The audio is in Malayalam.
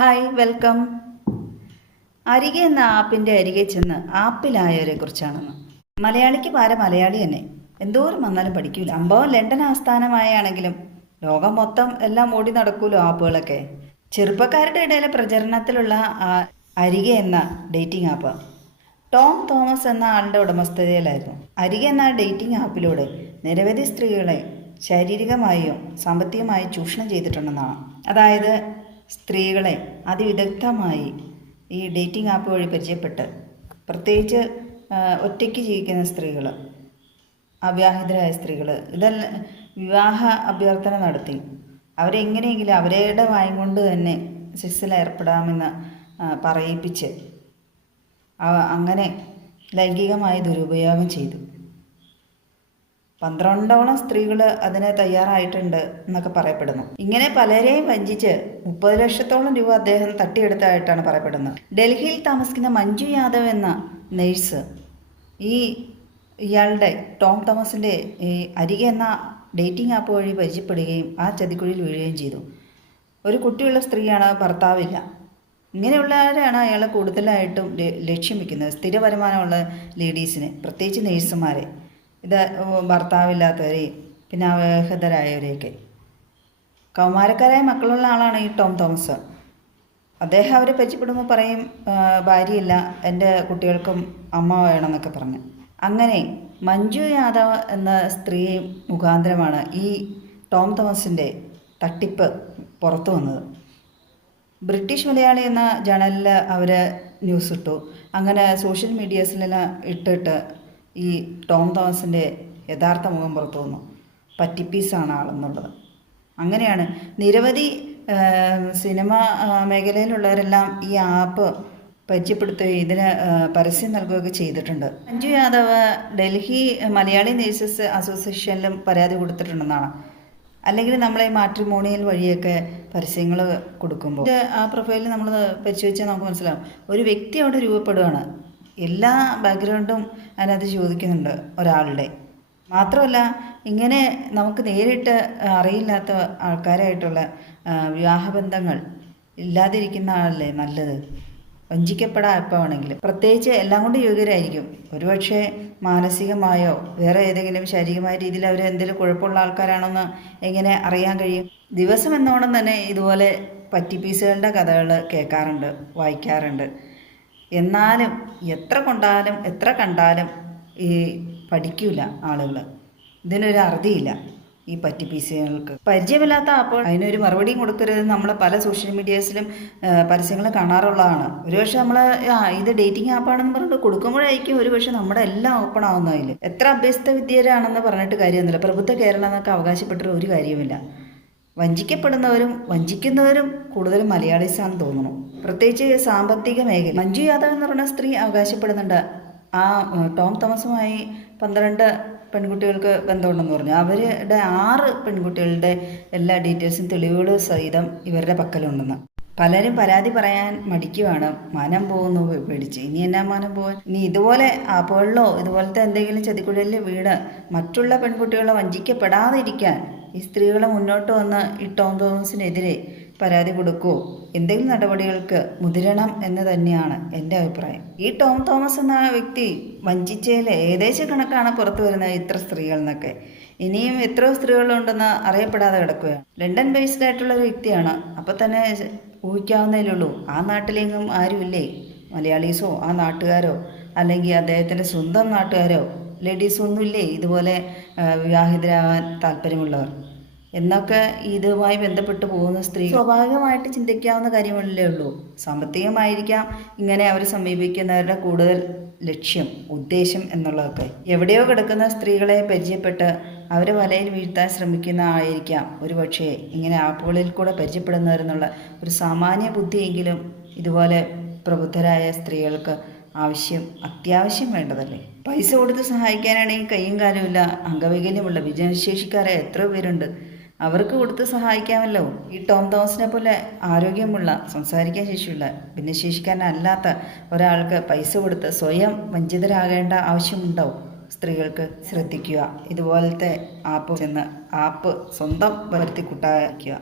Hi welcome. അരികെ എന്ന ആപ്പിൻ്റെ അരികെ ചെന്ന് ആപ്പിലായവരെ കുറിച്ചാണെന്ന്. മലയാളിക്ക് പാര മലയാളി തന്നെ, എന്തോരം വന്നാലും പഠിക്കൂല. സംഭവം ലണ്ടൻ ആസ്ഥാനമായാണെങ്കിലും ലോകം മൊത്തം എല്ലാം ഓടി നടക്കൂലോ ആപ്പുകളൊക്കെ. ചെറുപ്പക്കാരുടെ ഇടയിലെ പ്രചരണത്തിലുള്ള അരികെ എന്ന ഡേറ്റിംഗ് ആപ്പ് ടോം തോമസ് എന്ന ആളുടെ ഉടമസ്ഥതയിലായിരുന്നു. അരികെ എന്ന ഡേറ്റിംഗ് ആപ്പിലൂടെ നിരവധി സ്ത്രീകളെ ശാരീരികമായും സാമ്പത്തികമായും ചൂഷണം ചെയ്തിട്ടുണ്ടെന്നാണ്. അതായത് സ്ത്രീകളെ അതിവിദഗ്ധമായി ഈ ഡേറ്റിംഗ് ആപ്പ് വഴി പരിചയപ്പെട്ട്, പ്രത്യേകിച്ച് ഒറ്റയ്ക്ക് ജീവിക്കുന്ന സ്ത്രീകൾ, അവിവാഹിതരായ സ്ത്രീകൾ, ഇതെല്ലാം വിവാഹ അഭ്യർത്ഥന നടത്തി അവരെങ്ങനെയെങ്കിലും അവരുടെ വായും കൊണ്ട് തന്നെ സെക്സിൽ ഏർപ്പെടാമെന്ന് പറയിപ്പിച്ച് അങ്ങനെ ലൈംഗികമായി ദുരുപയോഗം ചെയ്തു. 12ഓളം സ്ത്രീകൾ അതിന് തയ്യാറായിട്ടുണ്ട് എന്നൊക്കെ പറയപ്പെടുന്നു. ഇങ്ങനെ പലരെയും വഞ്ചിച്ച് 30 ലക്ഷത്തോളം രൂപ അദ്ദേഹം തട്ടിയെടുത്തതായിട്ടാണ് പറയപ്പെടുന്നത്. ഡൽഹിയിൽ താമസിക്കുന്ന മഞ്ജു യാദവ് എന്ന നേഴ്സ് ഇയാളുടെ ടോം തോമസിൻ്റെ ഈ അരികെ എന്ന ഡേറ്റിംഗ് ആപ്പ് വഴി പരിചയപ്പെടുകയും ആ ചതിക്കുഴിയിൽ വീഴുകയും ചെയ്തു. ഒരു കുട്ടിയുള്ള സ്ത്രീയാണ്, ഭർത്താവില്ല. ഇങ്ങനെയുള്ളവരാണ് അയാൾ കൂടുതലായിട്ടും ലക്ഷ്യം വയ്ക്കുന്നത്. സ്ഥിര വരുമാനമുള്ള ലേഡീസിനെ, പ്രത്യേകിച്ച് നേഴ്സുമാരെ, ഇത് ഭർത്താവില്ലാത്തവരെയും പിന്നെ അവിവാഹിതരായവരെയൊക്കെ. കൗമാരക്കാരായ മക്കളുള്ള ആളാണ് ഈ ടോം തോമസ്. അദ്ദേഹം അവരെ പരിചയപ്പെടുമ്പോൾ പറയും, ഭാര്യയില്ല, എൻ്റെ കുട്ടികൾക്കും അമ്മ വേണമെന്നൊക്കെ പറഞ്ഞ്. അങ്ങനെ മഞ്ജു യാദവ് എന്ന സ്ത്രീ മുഖാന്തരമാണ് ഈ ടോം തോമസിൻ്റെ തട്ടിപ്പ് പുറത്തു വന്നത്. ബ്രിട്ടീഷ് മലയാളി എന്ന ജേണലിൽ അവർ ന്യൂസ് ഇട്ടു. അങ്ങനെ സോഷ്യൽ മീഡിയാസിലെല്ലാം ഇട്ടിട്ട് ഈ ടോം തോമസിൻ്റെ യഥാർത്ഥ മുഖം പുറത്തു വന്നു. പറ്റിപ്പീസാണ് ആളെന്നുള്ളത്. അങ്ങനെയാണ് നിരവധി സിനിമ മേഖലയിലുള്ളവരെല്ലാം ഈ ആപ്പ് പരിചയപ്പെടുത്തുകയും ഇതിന് പരസ്യം നൽകുകയൊക്കെ ചെയ്തിട്ടുണ്ട്. മഞ്ജു യാദവ് ഡൽഹി മലയാളി നേഴ്സസ് അസോസിയേഷനിലും പരാതി കൊടുത്തിട്ടുണ്ടെന്നാണ്. അല്ലെങ്കിൽ നമ്മളെ മാട്രിമോണിയൽ വഴിയൊക്കെ പരസ്യങ്ങൾ കൊടുക്കുമ്പോൾ ആ പ്രൊഫൈലിൽ നമ്മൾ പരിശോധിച്ചാൽ നമുക്ക് മനസ്സിലാവും, ഒരു വ്യക്തി അവിടെ രൂപപ്പെടുകയാണ്. എല്ലാ ബാക്ക്ഗ്രൗണ്ടും അതിനകത്ത് ചോദിക്കുന്നുണ്ട് ഒരാളുടെ. മാത്രമല്ല, ഇങ്ങനെ നമുക്ക് നേരിട്ട് അറിയില്ലാത്ത ആൾക്കാരായിട്ടുള്ള വിവാഹബന്ധങ്ങൾ ഇല്ലാതിരിക്കുന്ന ആളല്ലേ നല്ലത്. വഞ്ചിക്കപ്പെടാൻ എപ്പോഴാണെങ്കിലും, പ്രത്യേകിച്ച് എല്ലാം കൊണ്ട് യോഗ്യരായിരിക്കും. ഒരുപക്ഷെ മാനസികമായോ വേറെ ഏതെങ്കിലും ശാരീരികമായ രീതിയിൽ അവർ എന്തെങ്കിലും കുഴപ്പമുള്ള ആൾക്കാരാണെന്ന് എങ്ങനെ അറിയാൻ കഴിയും? ദിവസം എന്നോണം തന്നെ ഇതുപോലെ പറ്റിപ്പീസുകളുടെ കഥകൾ കേൾക്കാറുണ്ട്, വായിക്കാറുണ്ട്. എന്നാലും എത്ര കൊണ്ടാലും എത്ര കണ്ടാലും ഈ പഠിക്കില്ല ആളുകൾ. ഇതിനൊരു അറുതിയില്ല ഈ പറ്റിപ്പീസുകൾക്ക്. പരിചയമില്ലാത്ത അപ്പോൾ അതിനൊരു മറുപടിയും കൊടുക്കരുത്. നമ്മൾ പല സോഷ്യൽ മീഡിയാസിലും പരസ്യങ്ങൾ കാണാറുള്ളതാണ്. ഒരുപക്ഷെ നമ്മൾ ഇത് ഡേറ്റിംഗ് ആപ്പാണെന്ന് പറഞ്ഞിട്ട് കൊടുക്കുമ്പോഴായിരിക്കും ഒരുപക്ഷെ നമ്മുടെ എല്ലാം ഓപ്പൺ ആവുന്നതിൽ. എത്ര അഭ്യസ്ത വിദ്യരാണെന്ന് പറഞ്ഞിട്ട് കാര്യമൊന്നുമില്ല. പ്രബുദ്ധ കേരളം എന്നൊക്കെ അവകാശപ്പെട്ടിട്ട് ഒരു കാര്യവുമില്ല. വഞ്ചിക്കപ്പെടുന്നവരും വഞ്ചിക്കുന്നവരും കൂടുതലും മലയാളീസാണെന്ന് തോന്നുന്നു, പ്രത്യേകിച്ച് സാമ്പത്തിക മേഖല. മഞ്ജു യാദവ് എന്ന് പറയുന്ന സ്ത്രീ അവകാശപ്പെടുന്നുണ്ട് ആ ടോം തോമസുമായി 12 പെൺകുട്ടികൾക്ക് ബന്ധമുണ്ടെന്ന് പറഞ്ഞു. അവരുടെ 6 പെൺകുട്ടികളുടെ എല്ലാ ഡീറ്റെയിൽസും തെളിവുകൾ സഹിതം ഇവരുടെ പക്കലുണ്ടെന്ന്. പലരും പരാതി പറയാൻ മടിക്കുവാണ്, മാനം പോകുന്നു പേടിച്ച്. ഇനി എന്നാ മാനം പോകാൻ? ഇനി ഇതുപോലെ ആപ്പുകളിലോ ഇതുപോലത്തെ എന്തെങ്കിലും ചതിക്കുഴലിൽ വീട് മറ്റുള്ള പെൺകുട്ടികളെ വഞ്ചിക്കപ്പെടാതിരിക്കാൻ ഈ സ്ത്രീകളെ മുന്നോട്ട് വന്ന് ഈ ടോം തോമസിനെതിരെ പരാതി കൊടുക്കുമോ, എന്തെങ്കിലും നടപടികൾക്ക് മുതിരണം എന്ന് തന്നെയാണ് എൻ്റെ അഭിപ്രായം. ഈ ടോം തോമസ് എന്ന വ്യക്തി വഞ്ചിച്ചതിൽ ഏകദേശ കണക്കാണ് പുറത്തു വരുന്നത്, ഇത്ര സ്ത്രീകൾ എന്നൊക്കെ. ഇനിയും എത്രയോ സ്ത്രീകളുണ്ടെന്ന് അറിയപ്പെടാതെ കിടക്കുകയാണ്. ലണ്ടൻ ബേസ്ഡ് ആയിട്ടുള്ള ഒരു വ്യക്തിയാണ്. അപ്പോൾ തന്നെ ഊഹിക്കാവുന്നതിലുള്ളൂ, ആ നാട്ടിലെങ്ങും ആരുമില്ലേ മലയാളീസോ ആ നാട്ടുകാരോ അല്ലെങ്കിൽ അദ്ദേഹത്തിൻ്റെ സ്വന്തം നാട്ടുകാരോ ലേഡീസൊന്നുമില്ലേ ഇതുപോലെ വിവാഹിതരാകാൻ താല്പര്യമുള്ളവർ എന്നൊക്കെ. ഇതുമായി ബന്ധപ്പെട്ട് പോകുന്ന സ്ത്രീ സ്വാഭാവികമായിട്ട് ചിന്തിക്കാവുന്ന കാര്യമല്ലേ ഉള്ളൂ. സാമ്പത്തികമായിരിക്കാം ഇങ്ങനെ അവർ സമീപിക്കുന്നവരുടെ കൂടുതൽ ലക്ഷ്യം, ഉദ്ദേശം എന്നുള്ളതൊക്കെ. എവിടെയോ കിടക്കുന്ന സ്ത്രീകളെ പരിചയപ്പെട്ട് അവരെ വലയിൽ വീഴ്ത്താൻ ശ്രമിക്കുന്ന ആയിരിക്കാം ഒരുപക്ഷെ ഇങ്ങനെ ആപ്പുകളിൽ കൂടെ പരിചയപ്പെടുന്നവരെന്നുള്ള ഒരു സാമാന്യ ബുദ്ധിയെങ്കിലും ഇതുപോലെ പ്രബുദ്ധരായ സ്ത്രീകൾക്ക് അത്യാവശ്യം വേണ്ടതല്ലേ. പൈസ കൊടുത്ത് സഹായിക്കാനാണെങ്കിൽ കയ്യും കാലുമില്ല, അംഗവൈകല്യമുള്ള ഭിന്നശേഷിക്കാരെ എത്രയോ പേരുണ്ട്, അവർക്ക് കൊടുത്ത് സഹായിക്കാമല്ലോ. ഈ ടോം തോമസിനെ പോലെ ആരോഗ്യമുള്ള, സംസാരിക്കാൻ ശേഷിയുള്ള, ഭിന്നശേഷിക്കാരനല്ലാത്ത ഒരാൾക്ക് പൈസ കൊടുത്ത് സ്വയം വഞ്ചിതരാകേണ്ട ആവശ്യമുണ്ടാവും. സ്ത്രീകൾക്ക് ശ്രദ്ധിക്കുക, ഇതുപോലത്തെ ആപ്പ് ചെന്ന് ആപ്പ് സ്വന്തം വരുത്തി കൂട്ടാക്കുക.